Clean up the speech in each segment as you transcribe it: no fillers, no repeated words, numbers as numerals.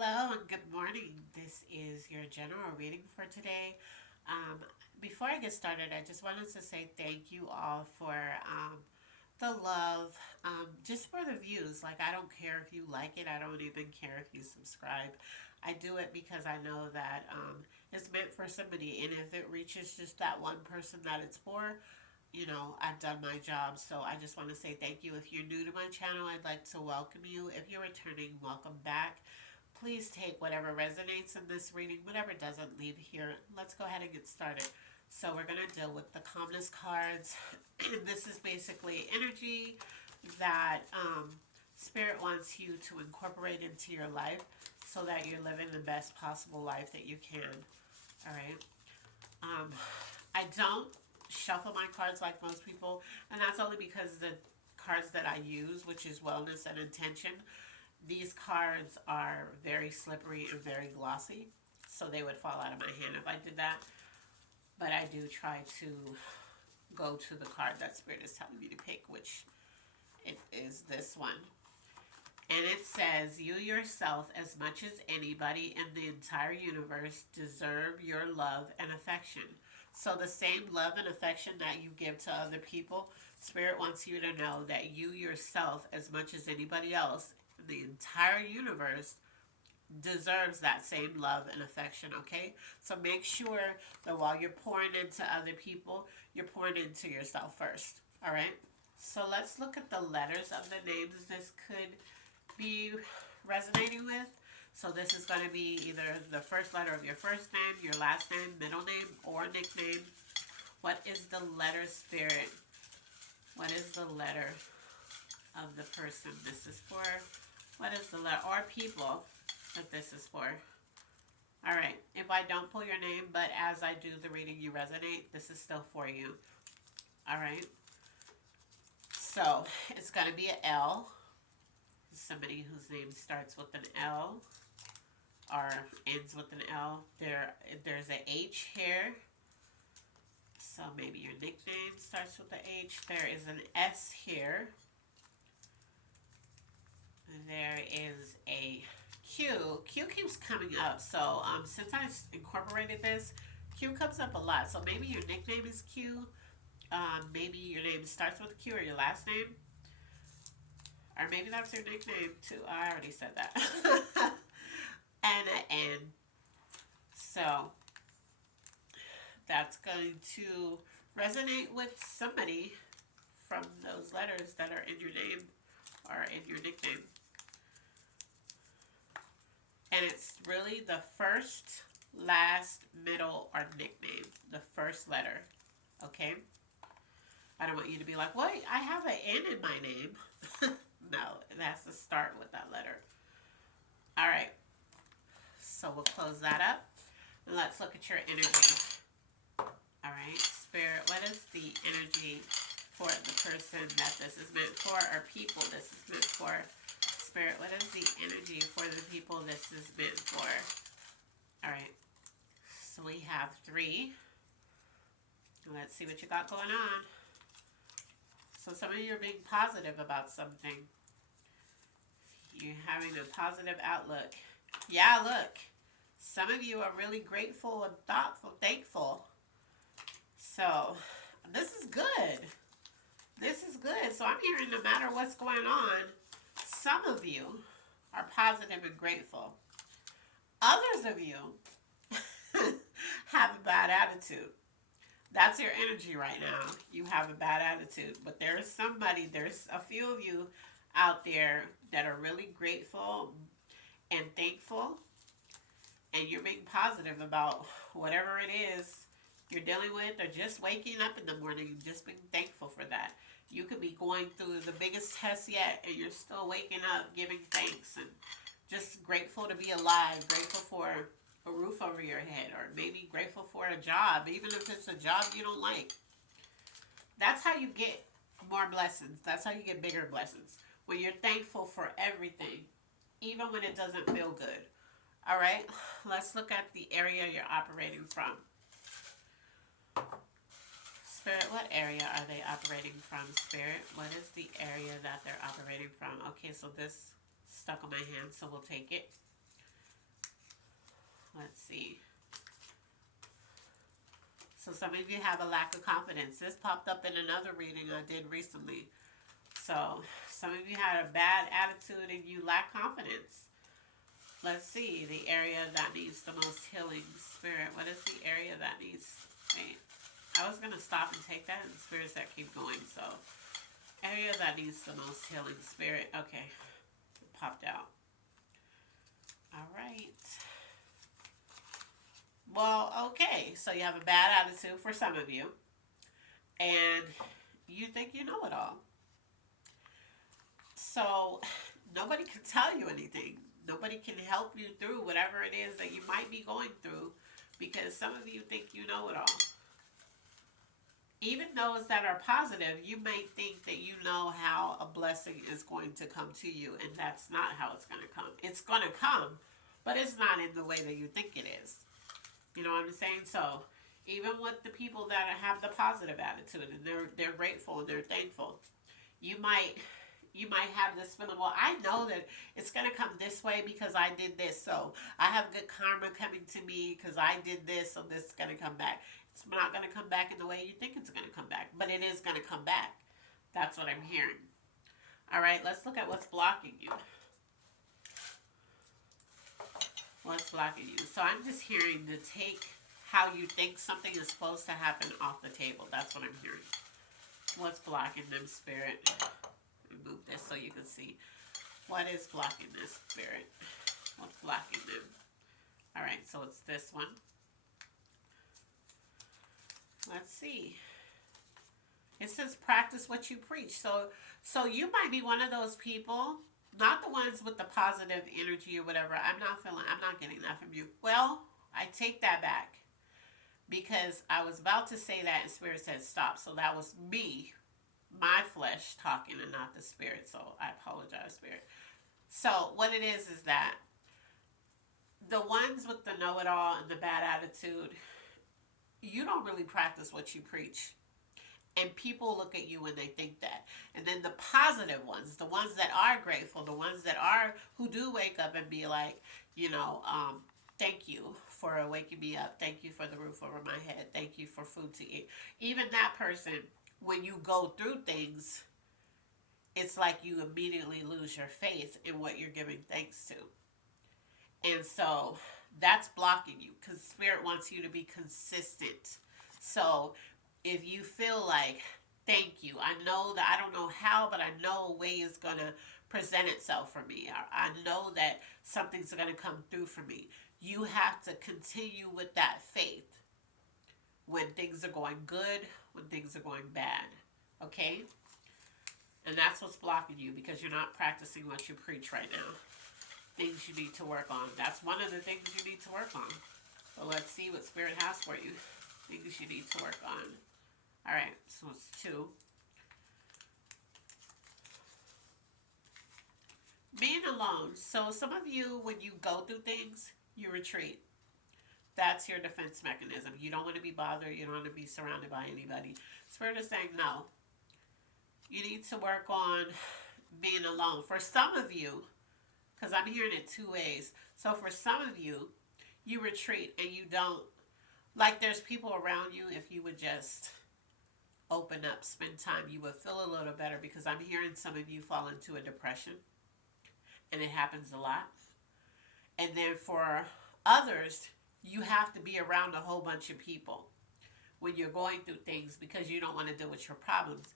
Hello and good morning. This is your general reading for today. Um, Before I get started, I just wanted to say thank you all for the love, just for the views. Like, I don't care if you like it, I don't even care if you subscribe. I do it because I know that it's meant for somebody, and if it reaches just that one person that it's for, I've done my job. So I just want to say thank you. If you're new to my channel, I'd like to welcome you. If you're returning, welcome back. Please take whatever resonates in this reading, whatever doesn't, leave here. Let's go ahead and get started. So we're going to deal with the calmness cards. This is basically energy that Spirit wants you to incorporate into your life so that you're living the best possible life that you can. All right. Um, I don't shuffle my cards like most people, and that's only because the cards that I use, which is wellness and intention, these cards are very slippery and very glossy, so they would fall out of my hand if I did that. But I do try to go to the card that Spirit is telling me to pick, which it is this one. And it says, you yourself, as much as anybody in the entire universe, deserve your love and affection. So the same love and affection that you give to other people, Spirit wants you to know that you yourself, as much as anybody else in the entire universe, deserves that same love and affection, okay? So make sure that while you're pouring into other people, you're pouring into yourself first, all right? So let's look at the letters of the names this could be resonating with. So this is going to be either the first letter of your first name, your last name, middle name, or nickname. What is the letter, Spirit? What is the letter of the person this is for? What is the letter, or people, that this is for? All right. If I don't pull your name, but as I do the reading, you resonate, this is still for you. All right. So it's going to be an L. Somebody whose name starts with an L or ends with an L. There's an H here. So maybe your nickname starts with an H. There is an S here. There is a Q. Q keeps coming up. So since I incorporated this, Q comes up a lot. So maybe your nickname is Q. Maybe your name starts with Q or your last name. Or maybe that's your nickname too. I already said that. And an N. So that's going to resonate with somebody from those letters that are in your name or in your nickname. And it's really the first, last, middle, or nickname. The first letter. Okay? I don't want you to be like, wait, I have an N in my name. No, it has to start with that letter. All right. So we'll close that up. And let's look at your energy. All right. Spirit, what is the energy for the person that this is meant for, or people this is meant for? Spirit, what is the energy for the people this is meant for? All right. So we have 3. Let's see what you got going on. So some of you are being positive about something. You're having a positive outlook. Yeah, look. Some of you are really grateful and thoughtful, thankful. So this is good. This is good. So I'm hearing no matter what's going on, some of you are positive and grateful. Others of you have a bad attitude. That's your energy right now. You have a bad attitude. But there's a few of you out there that are really grateful and thankful. And you're being positive about whatever it is you're dealing with, or just waking up in the morning and just being thankful for that. You could be going through the biggest test yet, and you're still waking up, giving thanks, and just grateful to be alive, grateful for a roof over your head, or maybe grateful for a job, even if it's a job you don't like. That's how you get more blessings. That's how you get bigger blessings. When you're thankful for everything, even when it doesn't feel good. All right, let's look at the area you're operating from. Spirit, what area are they operating from, Spirit? What is the area that they're operating from? Okay, so this stuck on my hand, so we'll take it. Let's see. So some of you have a lack of confidence. This popped up in another reading I did recently. So some of you had a bad attitude and you lack confidence. Let's see the area that needs the most healing. Spirit, what is the area that needs? Wait, I was gonna stop and take that, and spirits that keep going. So area that needs the most healing. Spirit, okay, it popped out. All right. Well, okay. So you have a bad attitude for some of you, and you think you know it all. So nobody can tell you anything. Nobody can help you through whatever it is that you might be going through, because some of you think you know it all. Even those that are positive, you may think that you know how a blessing is going to come to you, and that's not how it's going to come. It's going to come, but it's not in the way that you think it is. You know what I'm saying? So even with the people that have the positive attitude and they're grateful and they're thankful, you might have this feeling, well, I know that it's going to come this way because I did this, so I have good karma coming to me because I did this, so this is going to come back. It's not going to come back in the way you think it's going to come back, but it is going to come back. That's what I'm hearing. All right, let's look at what's blocking you. What's blocking you? So I'm just hearing to take how you think something is supposed to happen off the table. That's what I'm hearing. What's blocking them, Spirit? Remove this so you can see. What is blocking this, Spirit? What's blocking them? All right, so it's this one. Let's see. It says practice what you preach. So you might be one of those people, not the ones with the positive energy or whatever. I'm not getting that from you. Well, I take that back, because I was about to say that and Spirit said stop. So that was me, my flesh talking, and not the Spirit. So I apologize, Spirit. So what it is that the ones with the know-it-all and the bad attitude, you don't really practice what you preach. And people look at you and they think that. And then the positive ones, the ones that are grateful, the ones that are, who do wake up and be like, thank you for waking me up. Thank you for the roof over my head. Thank you for food to eat. Even that person, when you go through things, it's like you immediately lose your faith in what you're giving thanks to. And so that's blocking you, because Spirit wants you to be consistent. So if you feel like, thank you, I know that I don't know how, but I know a way is going to present itself for me. I know that something's going to come through for me. You have to continue with that faith when things are going good, when things are going bad. Okay? And that's what's blocking you, because you're not practicing what you preach right now. Things you need to work on. That's one of the things you need to work on. So let's see what Spirit has for you. Things you need to work on. All right, so it's 2. Being alone. So some of you, when you go through things, you retreat. That's your defense mechanism. You don't want to be bothered. You don't want to be surrounded by anybody. Spirit is saying no. You need to work on being alone. For some of you, because I'm hearing it 2 ways. So for some of you, you retreat and you don't, like there's people around you, if you would just open up, spend time, you would feel a little better, because I'm hearing some of you fall into a depression, and it happens a lot. And then for others, you have to be around a whole bunch of people when you're going through things, because you don't want to deal with your problems.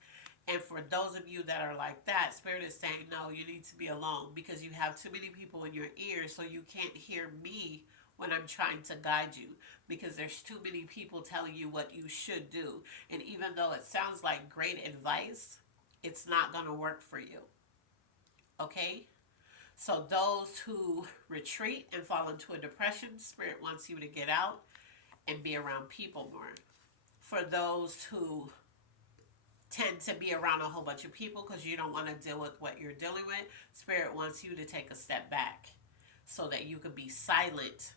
And for those of you that are like that, Spirit is saying, no, you need to be alone, because you have too many people in your ears, so you can't hear me when I'm trying to guide you, because there's too many people telling you what you should do. And even though it sounds like great advice, it's not going to work for you. Okay? So those who retreat and fall into a depression, Spirit wants you to get out and be around people more. For those who tend to be around a whole bunch of people because you don't want to deal with what you're dealing with, Spirit wants you to take a step back so that you can be silent,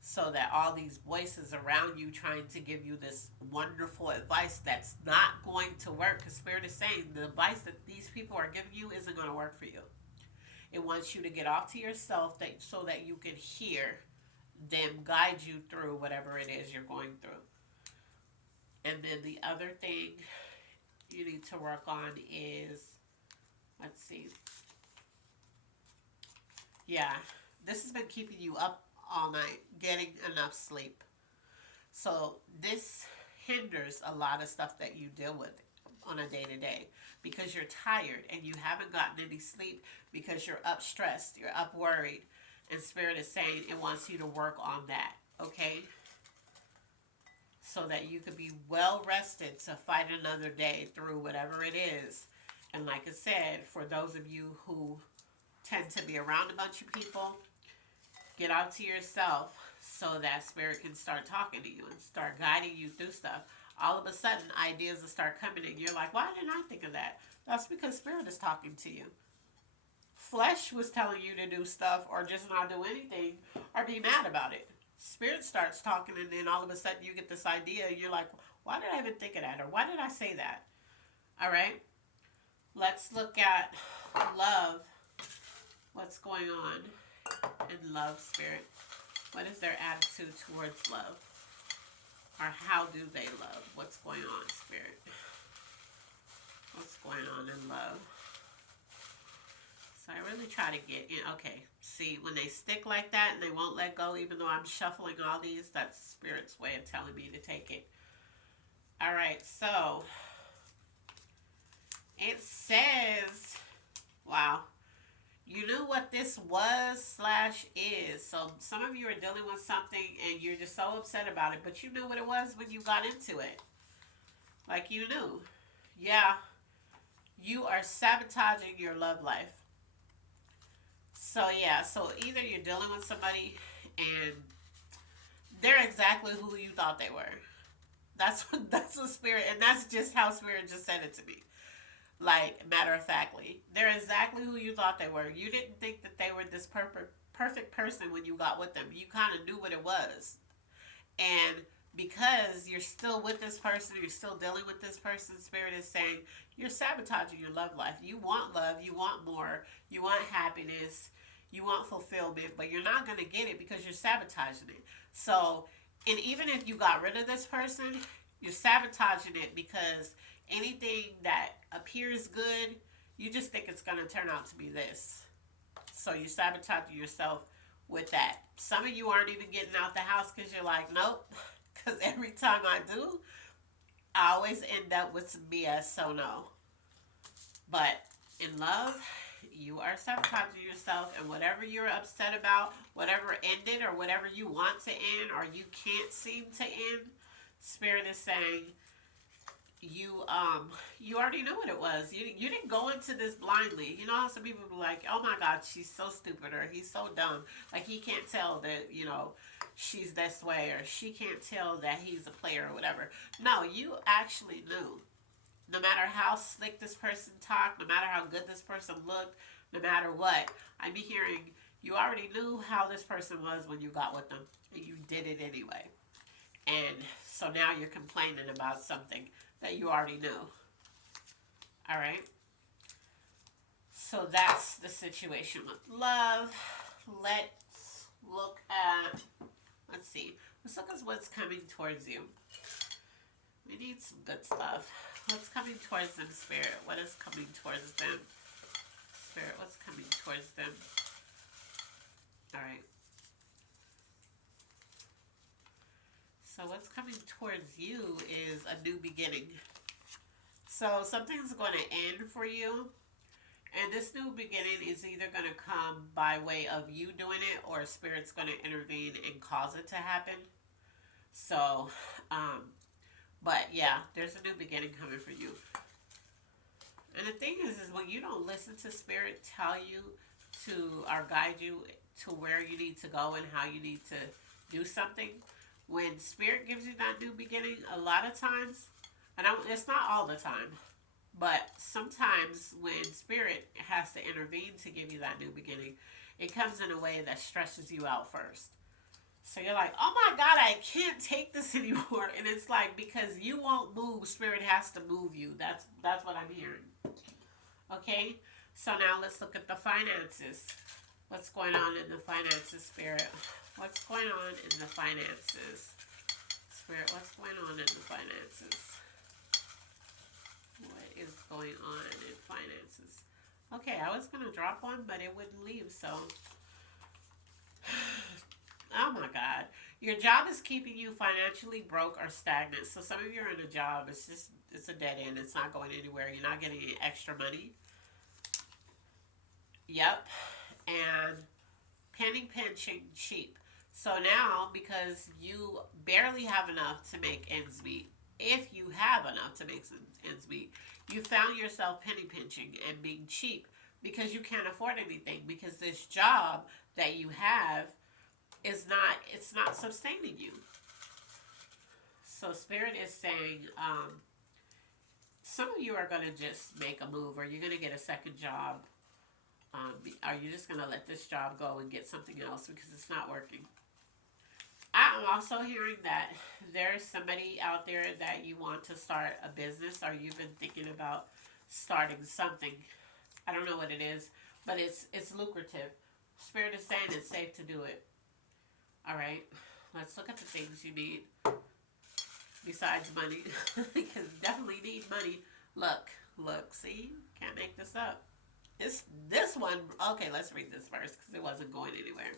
so that all these voices around you trying to give you this wonderful advice that's not going to work, because Spirit is saying the advice that these people are giving you isn't going to work for you. It wants you to get off to yourself so that you can hear them guide you through whatever it is you're going through. And then the other thing you need to work on is, let's see, yeah, this has been keeping you up all night, getting enough sleep. So this hinders a lot of stuff that you deal with on a day to day because you're tired and you haven't gotten any sleep because you're up stressed, you're up worried, and Spirit is saying it wants you to work on that, okay? So that you could be well rested to fight another day through whatever it is. And like I said, for those of you who tend to be around a bunch of people, get out to yourself so that Spirit can start talking to you and start guiding you through stuff. All of a sudden, ideas will start coming in. You're like, why didn't I think of that? That's because Spirit is talking to you. Flesh was telling you to do stuff or just not do anything or be mad about it. Spirit starts talking, and then all of a sudden you get this idea. You're like, why did I even think of that? Or why did I say that? All right. Let's look at love. What's going on in love, Spirit? What is their attitude towards love? Or how do they love? What's going on, Spirit? What's going on in love? So I really try to get in. Okay, see, when they stick like that and they won't let go, even though I'm shuffling all these, that's Spirit's way of telling me to take it. All right, so it says, wow, you knew what this was / is. So some of you are dealing with something and you're just so upset about it, but you knew what it was when you got into it. Like you knew. Yeah, you are sabotaging your love life. So yeah, so either you're dealing with somebody and they're exactly who you thought they were. That's what Spirit, and that's just how Spirit just said it to me. Like, matter of factly, they're exactly who you thought they were. You didn't think that they were this perfect person when you got with them. You kind of knew what it was. And because you're still with this person, you're still dealing with this person, Spirit is saying you're sabotaging your love life. You want love, you want more, you want happiness, you want fulfillment, but you're not going to get it because you're sabotaging it. So, and even if you got rid of this person, you're sabotaging it because anything that appears good, you just think it's going to turn out to be this. So you're sabotaging yourself with that. Some of you aren't even getting out the house because you're like, nope. Because every time I do, I always end up with some BS, so no. But in love, you are sabotaging yourself, and whatever you're upset about, whatever ended or whatever you want to end or you can't seem to end, Spirit is saying you already knew what it was. You didn't go into this blindly. You know how some people be like, oh my God, she's so stupid or he's so dumb. Like he can't tell that, she's this way or she can't tell that he's a player or whatever. No, you actually knew. No matter how slick this person talked, no matter how good this person looked, no matter what, I be hearing you already knew how this person was when you got with them. And you did it anyway. And so now you're complaining about something that you already knew. All right. So that's the situation with love. Let's look at, let's see. Let's look at what's coming towards you. We need some good stuff. What's coming towards them, Spirit? What is coming towards them? Spirit, what's coming towards them? All right. So what's coming towards you is a new beginning. So something's going to end for you. And this new beginning is either going to come by way of you doing it or Spirit's going to intervene and cause it to happen. So, but yeah, there's a new beginning coming for you. And the thing is when you don't listen to Spirit tell you to, or guide you to where you need to go and how you need to do something, when Spirit gives you that new beginning, a lot of times, and it's not all the time, but sometimes when Spirit has to intervene to give you that new beginning, it comes in a way that stresses you out first. So you're like, oh my God, I can't take this anymore. And it's like, because you won't move, Spirit has to move you. That's what I'm hearing. Okay? So now let's look at the finances. What's going on in the finances, Spirit? What's going on in the finances? Spirit, what's going on in the finances? What is going on in finances? Okay, I was going to drop one, but it wouldn't leave, so. Oh my God. Your job is keeping you financially broke or stagnant. So some of you are in a job, it's a dead end. It's not going anywhere. You're not getting any extra money. Yep. And penny pinching cheap. So now, because you barely have enough to make ends meet, if you have enough to make some ends meet, you found yourself penny pinching and being cheap because you can't afford anything because this job that you have is not, it's not sustaining you. So Spirit is saying, some of you are going to just make a move, or you're going to get a second job. Are you just going to let this job go and get something else because it's not working? I'm also hearing that there's somebody out there that you want to start a business, or you've been thinking about starting something. I don't know what it is, but it's lucrative. Spirit is saying it's safe to do it. All right, let's look at the things you need besides money, because you definitely need money. Look, see, can't make this up. This one, okay, let's read this first because it wasn't going anywhere.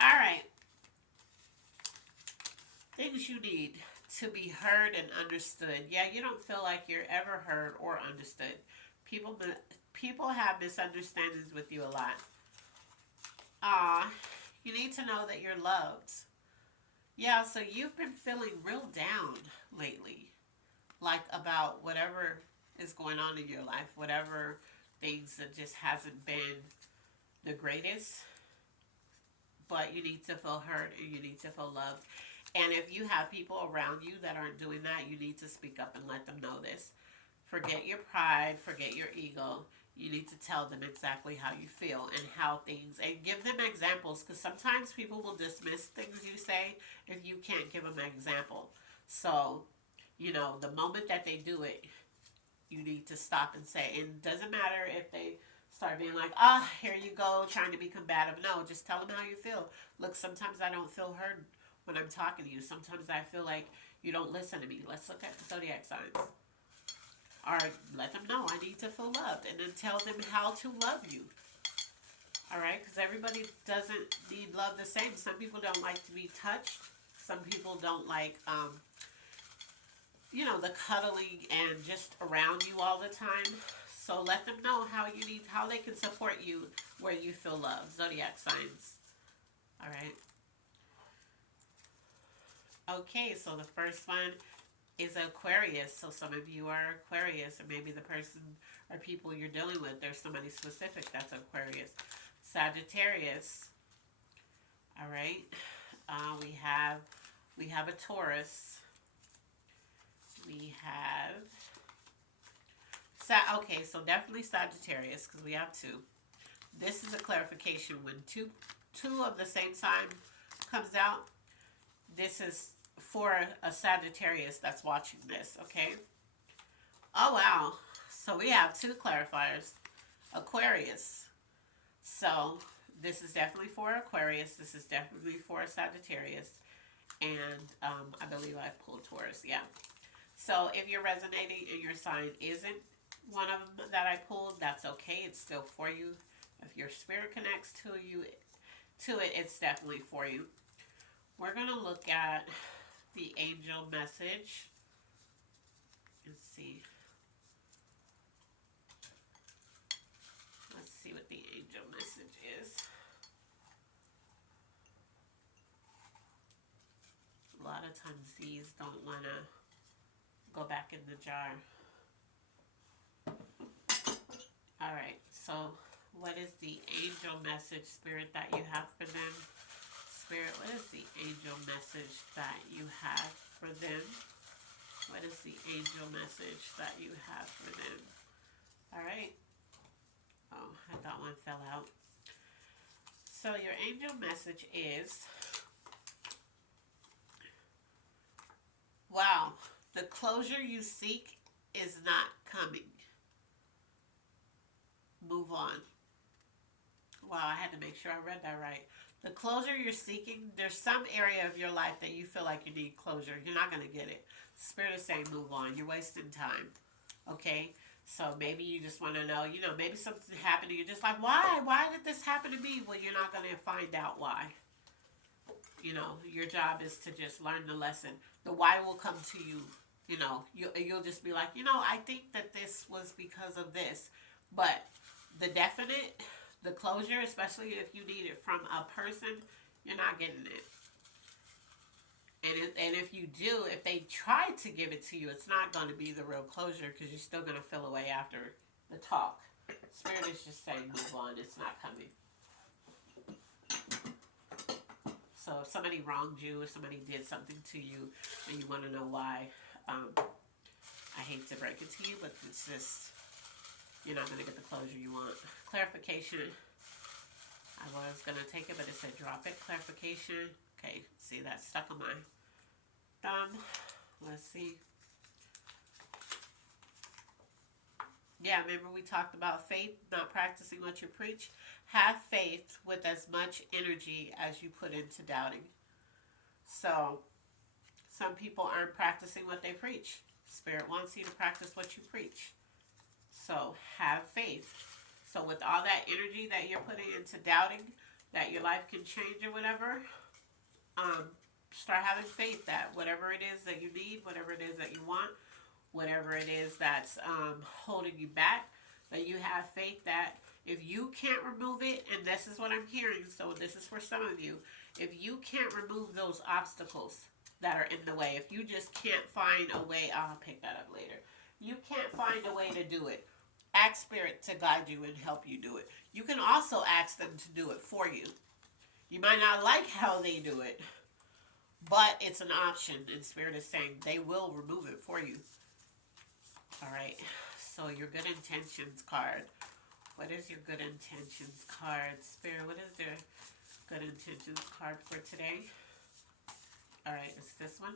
All right, things you need to be heard and understood. Yeah, you don't feel like you're ever heard or understood. People have misunderstandings with you a lot. You need to know that you're loved. Yeah, so you've been feeling real down lately, like about whatever is going on in your life, whatever things that just hasn't been the greatest, but you need to feel heard and you need to feel loved. And if you have people around you that aren't doing that, you need to speak up and let them know this. Forget your pride, forget your ego. You need to tell them exactly how you feel and how things, and give them examples, because sometimes people will dismiss things you say if you can't give them an example. So, the moment that they do it, you need to stop and say, and it doesn't matter if they start being like, here you go, trying to be combative. No, just tell them how you feel. Look, sometimes I don't feel heard when I'm talking to you. Sometimes I feel like you don't listen to me. Let's look at the zodiac signs. Or let them know I need to feel loved, and then tell them how to love you. All right, because everybody doesn't need love the same. Some people don't like to be touched. Some people don't like, the cuddling and just around you all the time. So let them know how they can support you where you feel love. Zodiac signs. All right. Okay, so the first one is Aquarius. So some of you are Aquarius, or maybe the person or people you're dealing with, there's somebody specific that's Aquarius. Sagittarius. All right. We have a Taurus. We have okay, so definitely Sagittarius, because we have two. This is a clarification. When two of the same sign comes out, this is for a Sagittarius that's watching this, okay? Oh, wow. So we have two clarifiers. Aquarius. So this is definitely for Aquarius. This is definitely for Sagittarius. And I believe I pulled Taurus, yeah. So if you're resonating and your sign isn't one of them that I pulled, that's okay. It's still for you. If your spirit connects to it, it's definitely for you. We're going to look at the angel message. Let's see. Let's see what the angel message is. A lot of times these don't want to go back in the jar. All right, so what is the angel message, Spirit, that you have for them? Spirit, what is the angel message that you have for them? What is the angel message that you have for them? All right. Oh, I thought one fell out. So your angel message is, wow, the closure you seek is not coming. Move on. Wow, I had to make sure I read that right. The closure you're seeking, there's some area of your life that you feel like you need closure. You're not going to get it. Spirit is saying move on. You're wasting time. Okay? So maybe you just want to know, maybe something happened to you. Just like, why? Why did this happen to me? Well, you're not going to find out why. Your job is to just learn the lesson. The why will come to you. You'll just be like, I think that this was because of this. But the definite, the closure, especially if you need it from a person, you're not getting it. And if you do, if they try to give it to you, it's not going to be the real closure because you're still going to feel away after the talk. Spirit is just saying move on. It's not coming. So if somebody wronged you, if somebody did something to you, and you want to know why, I hate to break it to you, but it's just, you're not going to get the closure you want. Clarification. I was going to take it, but it said drop it. Clarification. Okay, see, that's stuck on my thumb. Let's see. Yeah, remember we talked about faith, not practicing what you preach? Have faith with as much energy as you put into doubting. So, some people aren't practicing what they preach. Spirit wants you to practice what you preach. So, have faith. So, with all that energy that you're putting into doubting that your life can change or whatever, start having faith that whatever it is that you need, whatever it is that you want, whatever it is that's holding you back, that you have faith that if you can't remove it, and this is what I'm hearing, so this is for some of you, if you can't remove those obstacles that are in the way, if you just can't find a way, I'll pick that up later. You can't find a way to do it. Ask Spirit to guide you and help you do it. You can also ask them to do it for you. You might not like how they do it, but it's an option, and Spirit is saying they will remove it for you. All right, so your good intentions card. What is your good intentions card? Spirit, what is your good intentions card for today? All right, it's this one.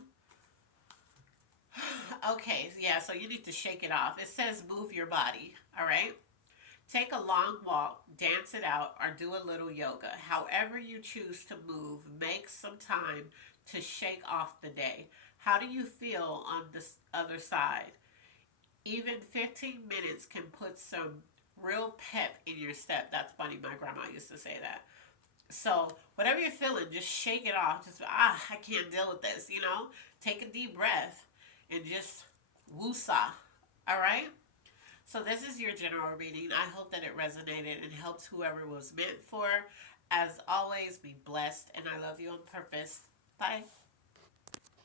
Okay, yeah, so you need to shake it off. It says move your body, all right? Take a long walk, dance it out, or do a little yoga. However you choose to move, make some time to shake off the day. How do you feel on this other side? Even 15 minutes can put some real pep in your step. That's funny. My grandma used to say that. So whatever you're feeling, just shake it off. Just, I can't deal with this, Take a deep breath and just woosah. All right? So this is your general reading. I hope that it resonated and helped whoever it was meant for. As always, be blessed, and I love you on purpose. Bye.